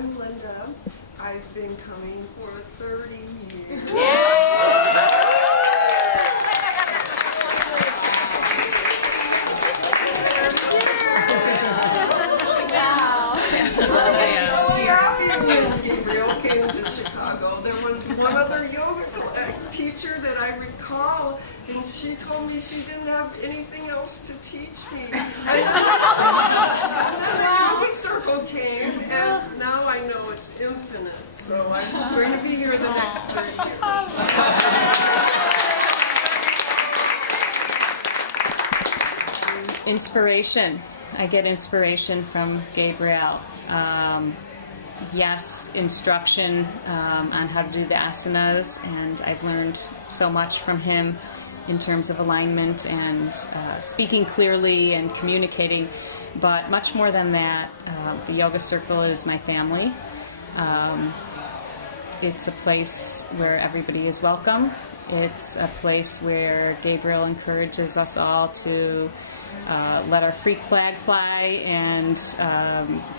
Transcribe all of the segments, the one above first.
I'm Linda. I've been coming for 30 years. When Gabriel came to Chicago, there was one other yoga teacher that I recall, and she told me she didn't have anything else to teach me. And then the yoga circle came, and now I know it's infinite. So I'm going to be here the next 30 years. Inspiration. I get inspiration from Gabriel. Yes, instruction on how to do the asanas, and I've learned so much from him in terms of alignment and speaking clearly and communicating. But much more than that, the Yoga Circle is my family. It's a place where everybody is welcome. It's a place where Gabriel encourages us all to let our freak flag fly and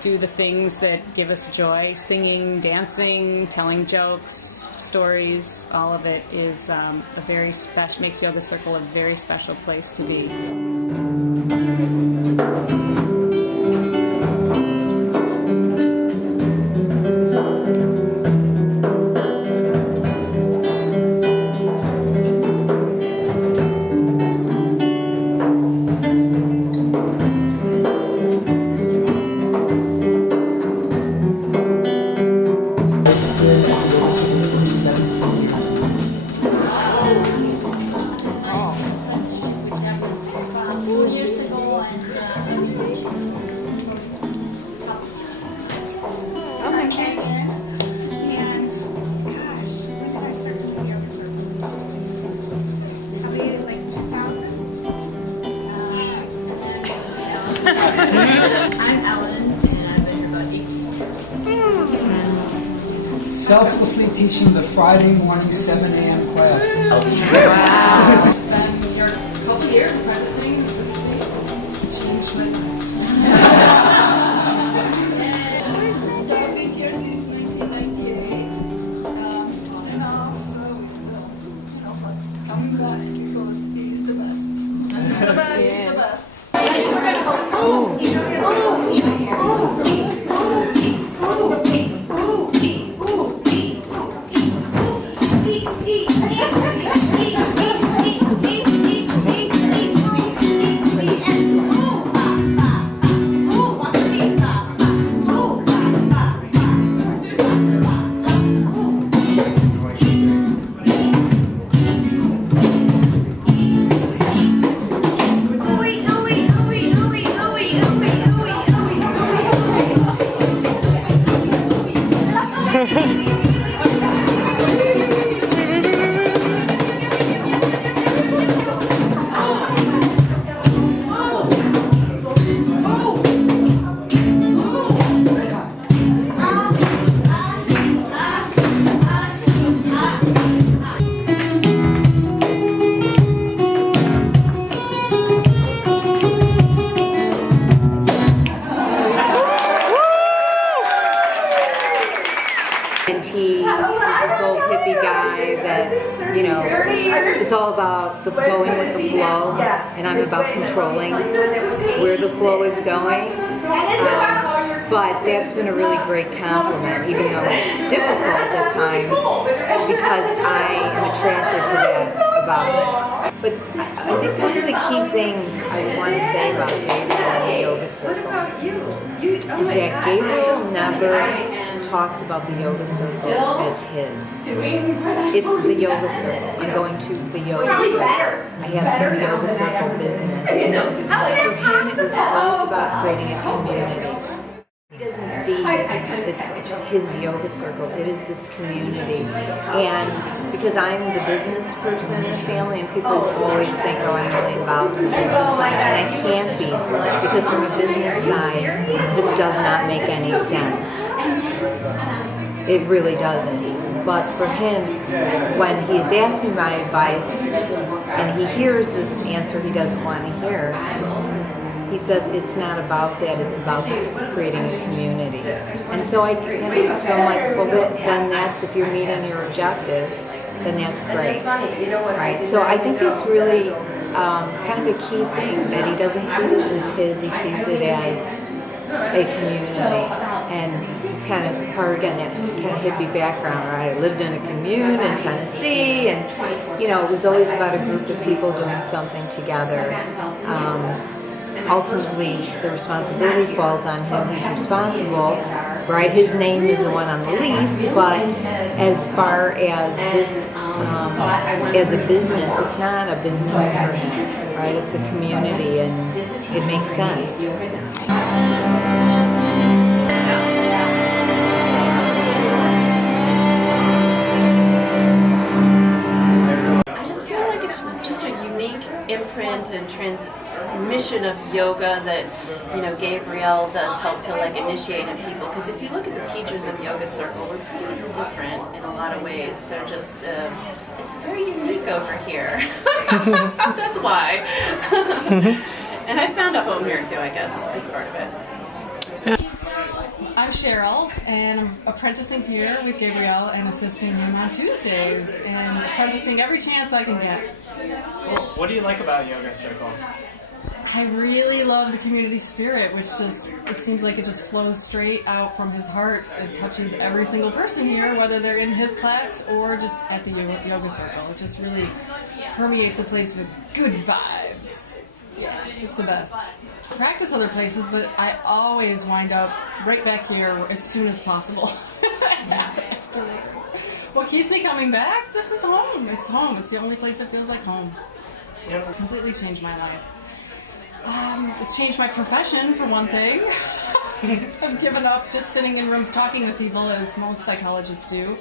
do the things that give us joy. Singing, dancing, telling jokes, stories, all of it is a very special, makes Yoga Circle a very special place to be. I'm Ellen, and I've been here about 18 years. Selflessly teaching the Friday morning 7 a.m. class. Wow. Been here a couple years, practicing it's changed my life. So I've been here since 1998. On and off, coming back because he's the best. The best, he's the best. And he is this old hippie guy that, you know, it's all about the going with the flow, and I'm about controlling where the flow is going. But that's been a really great compliment, even though it's difficult at times, because I am attracted to that about it. But I think one of the key things I want to say about Gabriel and the Yoga Circle is that Gabriel never talks about the Yoga Circle as his. It's the Yoga Circle. I'm going to the Yoga Circle. I have some Yoga Circle business. For him, it was always about creating a community. He doesn't see it's his Yoga Circle. It is this community. And because I'm the business person in the family, and people always think, oh, I'm really involved in the business side, and I can't be, because from a business side, this does not make any sense. It really doesn't. But for him, when he's asked me my advice, and he hears this answer he doesn't want to hear, he says it's not about that, it's about creating a community. And so I feel like, well, then that's, if you're meeting your objective, then that's great. Right? So I think that's really kind of a key thing, that he doesn't see this as his, he sees it as a community. And kind of part, again, that kind of hippie background, right? I lived in a commune in Tennessee, and, you know, it was always about a group of people doing something together. Ultimately, the responsibility falls on him. He's responsible, right? His name is the one on the lease, but as far as this, as a business, it's not a business for him, right? It's a community, and it makes sense. Imprint and transmission of yoga that, you know, Gabrielle does help to like initiate in people, because if you look at the teachers of Yoga Circle, we're pretty different in a lot of ways. So just it's very unique over here. That's why. And I found a home here too, I guess, as part of it. I'm Cheryl, and I'm apprenticing here with Gabrielle and assisting him on Tuesdays, and apprenticing every chance I can get. Cool. What do you like about Yoga Circle? I really love the community spirit, which just, it seems like it just flows straight out from his heart. It touches every single person here, whether they're in his class or just at the Yoga Circle. It just really permeates the place with good vibes. Yeah, it's the best. I practice other places, but I always wind up right back here as soon as possible. What keeps me coming back? This is home. It's home. It's the only place that feels like home. It's completely changed my life. It's changed my profession, for one thing. I've given up just sitting in rooms talking with people, as most psychologists do.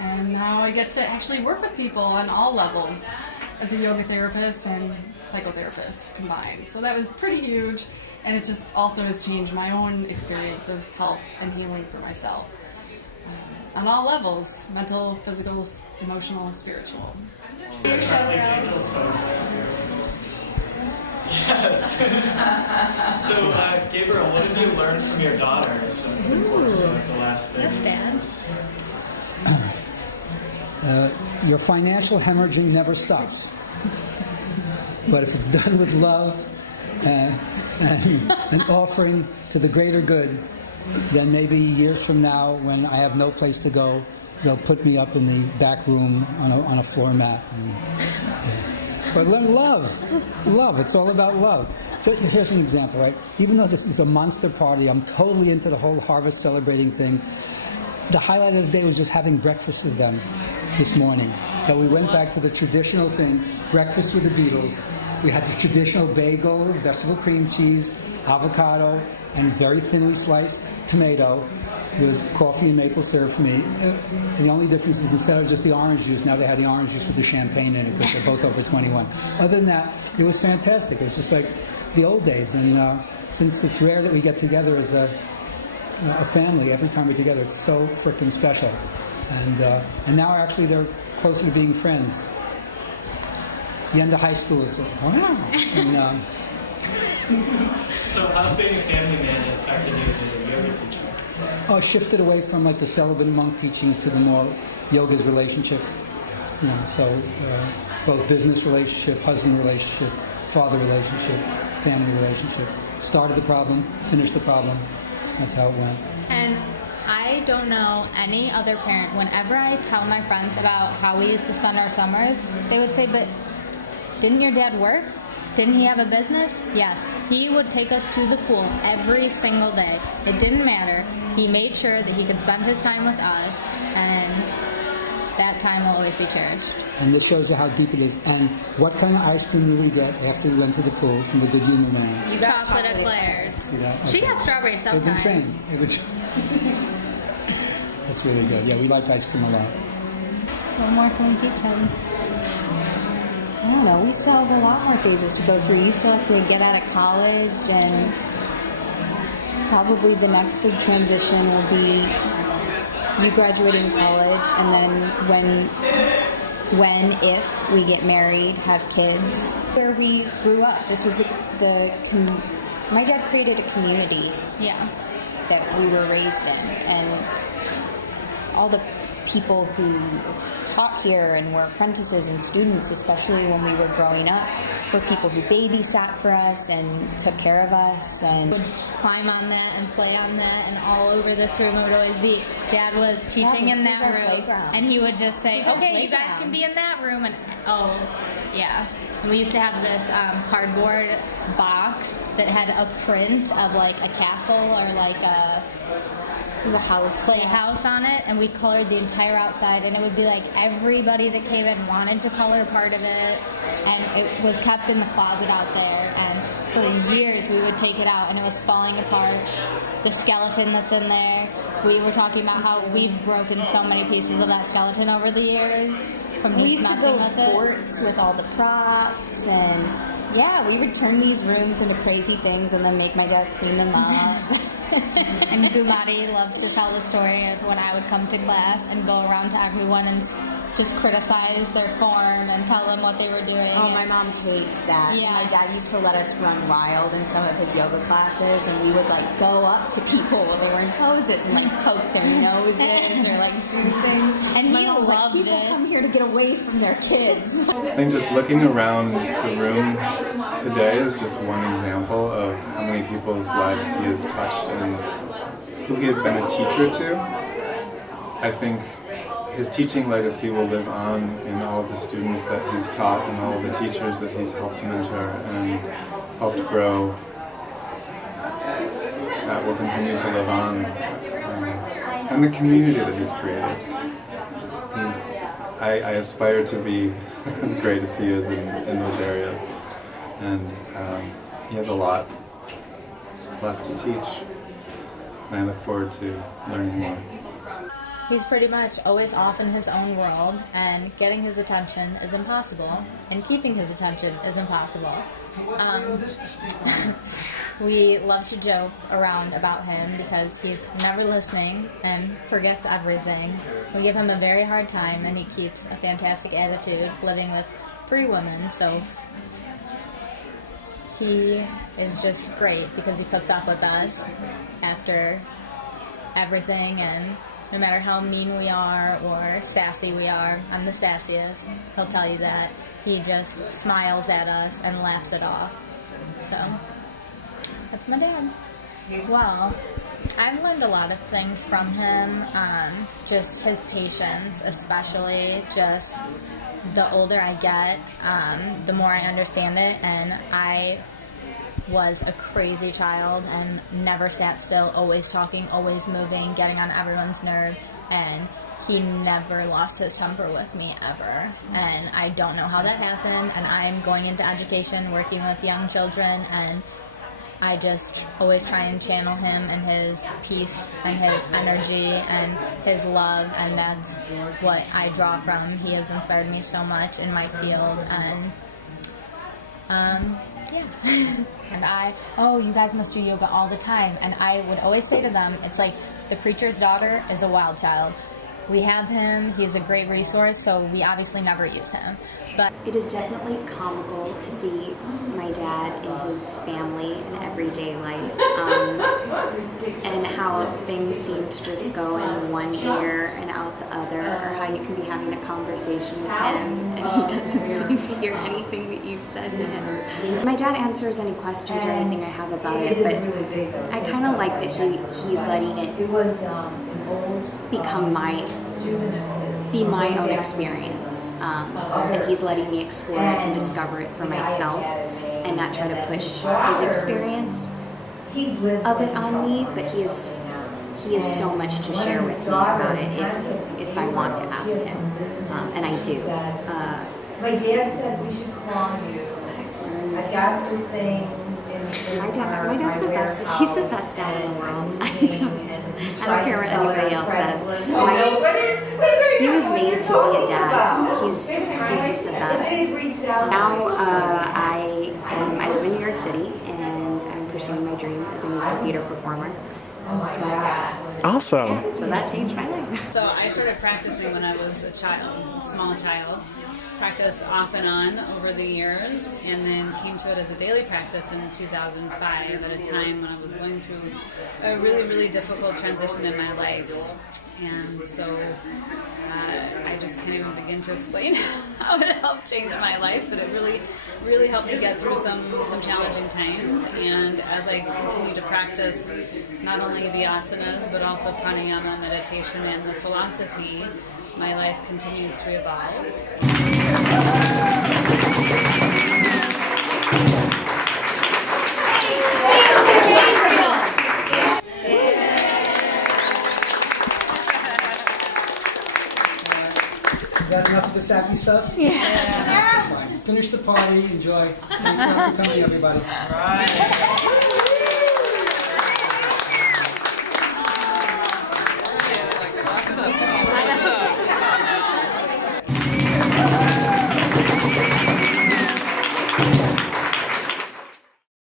And now I get to actually work with people on all levels as a yoga therapist and psychotherapist combined. So that was pretty huge. And it just also has changed my own experience of health and healing for myself. On all levels, mental, physical, emotional, spiritual. Yes. So, Gabriel, what have you learned from your daughters over the course of the last 30 years? Your financial hemorrhaging never stops. But if it's done with love and an offering to the greater good, then maybe years from now, when I have no place to go, they'll put me up in the back room on a floor mat. But love. It's all about love. So here's an example, right? Even though this is a monster party, I'm totally into the whole harvest celebrating thing. The highlight of the day was just having breakfast with them this morning. That we went back to the traditional thing, breakfast with the Beatles. We had the traditional bagel, vegetable cream cheese, avocado, and very thinly sliced tomato with coffee and maple syrup for me. And the only difference is instead of just the orange juice, now they had the orange juice with the champagne in it because they're both over 21. Other than that, it was fantastic. It was just like the old days. And since it's rare that we get together as a family, every time we're together, it's so freaking special. And now actually they're closer to being friends. The end of high school is like, wow. And, so how's being a family man affected you as a yoga teacher? Oh, shifted away from like the celibate monk teachings to the more yoga's relationship. You know, so both business relationship, husband relationship, father relationship, family relationship. Started the problem, finished the problem. That's how it went. And I don't know any other parent, whenever I tell my friends about how we used to spend our summers, they would say, but didn't your dad work? Didn't he have a business? Yes. He would take us to the pool every single day. It didn't matter. He made sure that he could spend his time with us, and that time will always be cherished. And this shows you how deep it is. And what kind of ice cream did we get after we went to the pool from the Good Humor Man? You got chocolate eclairs. She got strawberries They've been sometimes. trained. That's really good. Yeah, we liked ice cream a lot. What more can we teach him? I don't know, we still have a lot more phases to go through. You still have to get out of college, and probably the next big transition will be you graduating college, and then if we get married, have kids. Where we grew up, this was the my dad created a community Yeah. that we were raised in, and all the people who taught here and were apprentices and students, especially when we were growing up, were people who babysat for us and took care of us. And Would just climb on that and play on that, and all over this room it would always be, Dad was teaching this in is that our room, playground. and he would just say, This is our okay, you guys playground. can be in that room, and oh, yeah. And we used to have this cardboard box that had a print of like a castle or like a it was a house. playhouse on it, and we colored the entire outside, and it would be like everybody that came in wanted to color part of it, and it was kept in the closet out there, and for years we would take it out and it was falling apart. The skeleton that's in there, we were talking about how we've broken so many pieces of that skeleton over the years from We just used to messing go with it. forts with all the props, and yeah, we would turn these rooms into crazy things and then make my dad clean them up. And Bumati loves to tell the story of when I would come to class and go around to everyone and just criticize their form and tell them what they were doing. Oh, my mom hates that. Yeah. My dad used to let us run wild in some of his yoga classes, and we would like go up to people while they were in poses and like poke their noses or like do things. And my he mom was like, loved people it. come here to get away from their kids. I think just looking around the room today is just one example of how many people's lives he has touched and who he has been a teacher to. I think his teaching legacy will live on in all of the students that he's taught and all of the teachers that he's helped mentor and helped grow. That will continue to live on. And the community that he's created. I aspire to be as great as he is in those areas. And he has a lot left to teach. And I look forward to learning more. He's pretty much always off in his own world, and getting his attention is impossible, and keeping his attention is impossible. We love to joke around about him because he's never listening and forgets everything. We give him a very hard time, and he keeps a fantastic attitude living with 3 women, so he is just great because he puts up with us after everything, and no matter how mean we are or sassy we are, I'm the sassiest, he'll tell you that. He just smiles at us and laughs it off. So, that's my dad. Well, I've learned a lot of things from him, just his patience, especially just the older I get, the more I understand it, and I was a crazy child and never sat still, always talking, always moving, getting on everyone's nerve, and he never lost his temper with me ever, and I don't know how that happened, and I'm going into education, working with young children, and I just always try and channel him and his peace and his energy and his love, and that's what I draw from. He has inspired me so much in my field, and yeah. And you guys must do yoga all the time. And I would always say to them, it's like the preacher's daughter is a wild child. We have him, he's a great resource, so we obviously never use him. But it is definitely comical to see my dad and his family in everyday life, and how things seem to just go in one ear and out the other, or how you can be having a conversation with him and he doesn't seem to hear anything that you've said to him. My dad answers any questions or anything I have about it, but I kind of like that he's letting it become my own experience, and he's letting me explore it and discover it for myself and not try to push his experience of it on me, but he has so much to share with me about it if I want to ask him, and I do. My dad said we should call you. I got this thing. My dad's the best. He's the best dad in the world. I don't care what anybody else says. He was made to be a dad. He's just the best. Now I live in New York City and I'm pursuing my dream as a musical theater performer. So Awesome. So that changed my life. So I started practicing when I was a small child. Practiced off and on over the years, and then came to it as a daily practice in 2005 at a time when I was going through a really, really difficult transition in my life. And so I just can't even begin to explain how it helped change my life, but it really, really helped me get through some challenging times. And as I continue to practice not only the asanas, but also pranayama, meditation, and the philosophy, my life continues to evolve. Is that enough of the sappy stuff? Yeah. Fine. Finish the party. Enjoy. Thanks a lot for coming, everybody.